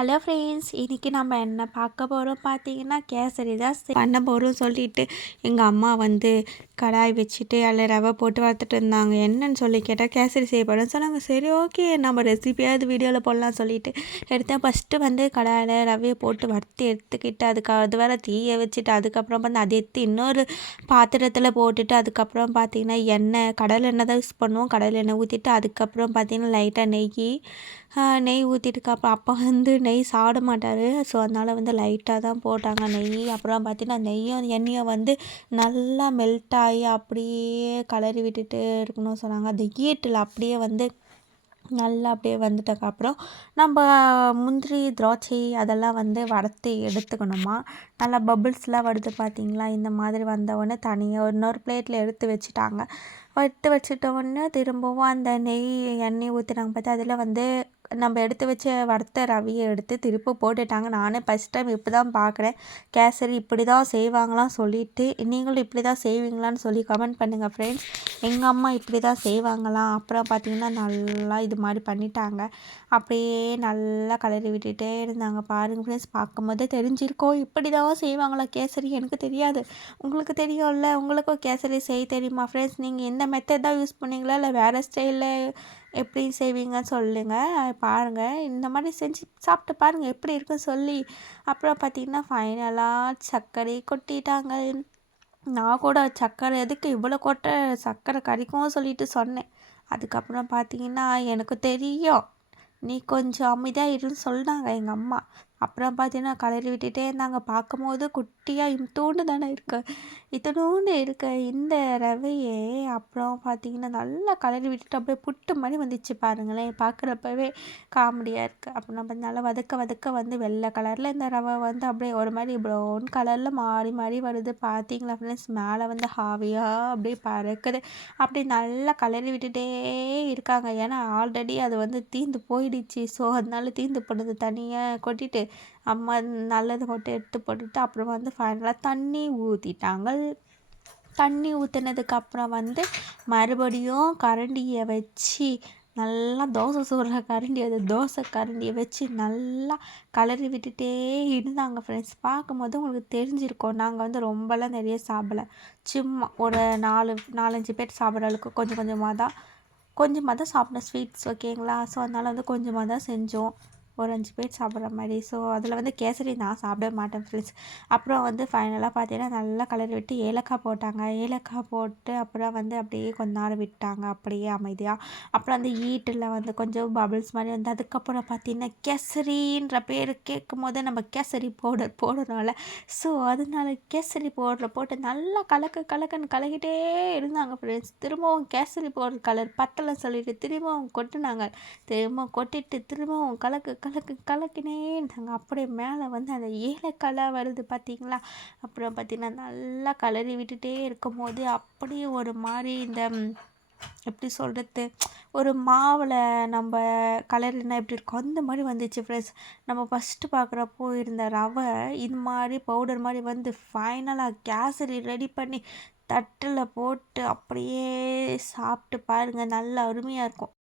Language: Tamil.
ஹலோ ஃப்ரெண்ட்ஸ், இன்றைக்கி நம்ம என்ன பார்க்க போகிறோம் பார்த்தீங்கன்னா, கேசரி தான் பண்ண போகிறோம் சொல்லிட்டு எங்கள் அம்மா வந்து கடாய் வச்சுட்டு அதில் ரவை போட்டு வறுத்துட்டு இருந்தாங்க. என்னன்னு சொல்லி கேட்டால் கேசரி செய்யப்படும் சொன்னாங்க. சரி, ஓகே, நம்ம ரெசிபியாவது வீடியோவில் போடலாம் சொல்லிட்டு எடுத்தேன். ஃபஸ்ட்டு வந்து கடாயில் ரவையை போட்டு வறுத்து எடுத்துக்கிட்டு அது வேறு தீயை வச்சுட்டு அதுக்கப்புறம் வந்து அதை எடுத்து இன்னொரு பாத்திரத்தில் போட்டுட்டு அதுக்கப்புறம் பார்த்திங்கன்னா கடலை எண்ணெய் தான் யூஸ் பண்ணுவோம். கடலை எண்ணெய் ஊற்றிட்டு அதுக்கப்புறம் பார்த்திங்கன்னா லைட்டாக நெய் ஊற்றிட்டுக்கப்புறம் அப்போ வந்து நெய் சாப்பிட மாட்டார். ஸோ அதனால் வந்து லைட்டாக தான் போட்டாங்க நெய். அப்புறம் பார்த்திங்கன்னா எண்ணெயும் வந்து நல்லா மெல்ட் ஆகி அப்படியே கலரி விட்டுட்டு இருக்கணும்னு சொன்னாங்க. அந்த ஹீட்டில் அப்படியே வந்து நல்லா அப்படியே வந்துட்டதுக்கப்புறம் நம்ம முந்திரி திராட்சை அதெல்லாம் வந்து வறுத்து எடுத்துக்கணுமா. நல்லா பபிள்ஸ்லாம் வருது பார்த்திங்களா, இந்த மாதிரி வந்தவுடனே தனியாக இன்னொரு பிளேட்டில் எடுத்து வச்சுட்டாங்க. எடுத்து வச்சுட்டோடனே திரும்பவும் அந்த எண்ணெய் ஊற்றினாங்க பார்த்து அதில் வந்து நம்ம எடுத்து வச்ச வறுத்த ரவையை எடுத்து திருப்பி போட்டுட்டாங்க. நானே ஃபஸ்ட் டைம் இப்போ தான் பார்க்குறேன். கேசரி இப்படி தான் செய்வாங்களாம் சொல்லிட்டு, நீங்களும் இப்படி தான் செய்வீங்களான்னு சொல்லி கமெண்ட் பண்ணுங்கள் ஃப்ரெண்ட்ஸ். எங்கள் அம்மா இப்படி தான் செய்வாங்களாம். அப்புறம் பார்த்திங்கன்னா நல்லா இது மாதிரி பண்ணிட்டாங்க. அப்படியே நல்லா கலரி விட்டுட்டே இருந்தாங்க. பாருங்கள் ஃப்ரெண்ட்ஸ், பார்க்கும்போதே தெரிஞ்சிருக்கோம் இப்படி தான் செய்வாங்களா கேசரி. எனக்கு தெரியாது, உங்களுக்கு தெரியும்ல. உங்களுக்கும் கேசரி செய்ய தெரியுமா ஃப்ரெண்ட்ஸ்? நீங்கள் இந்த மெத்தட் தான் யூஸ் பண்ணீங்களா இல்லை வேறு ஸ்டைலில் எப்படி செய்வீங்கன்னு சொல்லுங்கள். பாருங்கள், இந்த மாதிரி செஞ்சு சாப்பிட்டு பாருங்கள் எப்படி இருக்குன்னு சொல்லி. அப்புறம் பார்த்திங்கன்னா ஃபைனலாக சர்க்கரை கொட்டிட்டாங்க. நான் கூட சர்க்கரை எதுக்கு இவ்வளோ சர்க்கரை கறிக்கும் சொல்லிட்டு சொன்னேன். அதுக்கப்புறம் பார்த்திங்கன்னா எனக்கு தெரியும், நீ கொஞ்சம் அமைதியாக இருன்னு சொன்னாங்க எங்கள் அம்மா. அப்புறம் பார்த்தீங்கன்னா கலரி விட்டுட்டே இருந்தாங்க. பார்க்கும்போது குட்டியாக இத்தூண்டு தானே இத்தனோண்டு இந்த ரவையே அப்புறம் பார்த்தீங்கன்னா நல்லா கலரி விட்டுட்டு அப்படியே புட்டு மாதிரி வந்துச்சு பாருங்களேன். பார்க்குறப்பவே காமெடியாக இருக்குது. அப்புறம் நம்ம நல்லா வதக்க வந்து வெள்ளை கலரில் இந்த ரவை வந்து அப்படியே ஒரு மாதிரி ப்ரௌன் கலரில் மாறி மாறி வருது. பார்த்தீங்களா ஃப்ரெண்ட்ஸ், மேலே வந்து ஹாவியாக அப்படியே பறக்குது. அப்படி நல்லா கலரி விட்டுட்டே இருக்காங்க. ஏன்னா ஆல்ரெடி அது வந்து தீந்து போயிடுச்சு. ஸோ அதனால தீந்து போனது தனியாக கொட்டிட்டு அம்மா நல்லது மட்டும் எடுத்து போட்டுட்டு அப்புறம் வந்து ஃபைனலாக தண்ணி ஊற்றிட்டாங்க. தண்ணி ஊற்றினதுக்கப்புறம் வந்து மறுபடியும் கரண்டியை வச்சு நல்லா தோசை சுடுற கரண்டி, அது தோசை கரண்டியை வச்சு நல்லா கலரி விட்டுட்டே இருந்தாங்க ஃப்ரெண்ட்ஸ். பார்க்கும்போது உங்களுக்கு தெரிஞ்சிருக்கோம், நாங்கள் வந்து ரொம்பலாம் நிறைய சாப்பிடலை. சும்மா ஒரு 4-5 பேர் சாப்பிட்ற அளவுக்கு கொஞ்சமாக தான் சாப்பிட்டோம் ஸ்வீட்ஸ், ஓகேங்களா. ஸோ அதனால் வந்து கொஞ்சமாக தான் செஞ்சோம், ஒரு 5 பேர் சாப்பிட்ற மாதிரி. ஸோ அதில் வந்து கேசரி நான் சாப்பிட மாட்டேன் ஃப்ரெண்ட்ஸ். அப்புறம் வந்து ஃபைனலாக பார்த்தீங்கன்னா நல்லா கலரி விட்டு ஏலக்காய் போட்டாங்க. ஏலக்காய் போட்டு அப்புறம் வந்து அப்படியே கொஞ்ச நேரம் விட்டாங்க அப்படியே அமைதியாக. அப்புறம் அந்த ஈட்டில் வந்து கொஞ்சம் பபிள்ஸ் மாதிரி வந்து அதுக்கப்புறம் பார்த்தீங்கன்னா கேசரின்ற பேர் கேட்கும் போது நம்ம கேசரி பவுடர் போடணும்ல. ஸோ அதனால கேசரி பவுடரை போட்டு நல்லா கலக்குன்னு கலக்கிட்டே இருந்தாங்க ஃப்ரெண்ட்ஸ். திரும்பவும் கேசரி பவுடர் கலர் பத்தலை சொல்லிட்டு திரும்பவும் கொட்டினாங்க. திரும்பவும் கொட்டிட்டு திரும்பவும் கலக்கினே இருந்தாங்க. அப்படியே மேலே வந்து அந்த ஏலக்காய்லாம் வருது பார்த்தீங்களா. அப்புறம் பார்த்திங்கன்னா நல்லா கலரி விட்டுட்டே இருக்கும் போது அப்படியே ஒரு மாதிரி இந்த எப்படி சொல்கிறது, ஒரு மாவில் நம்ம கலரினா எப்படி இருக்கும் அந்த மாதிரி வந்துச்சு ஃப்ரெண்ட்ஸ். நம்ம ஃபஸ்ட்டு பார்க்குறப்போ இருந்த ரவை இது மாதிரி பவுடர் மாதிரி வந்து ஃபைனலாக கேசரி ரெடி பண்ணி தட்டில் போட்டு அப்படியே சாப்பிட்டு பாருங்கள், நல்லா அருமையாக இருக்கும்.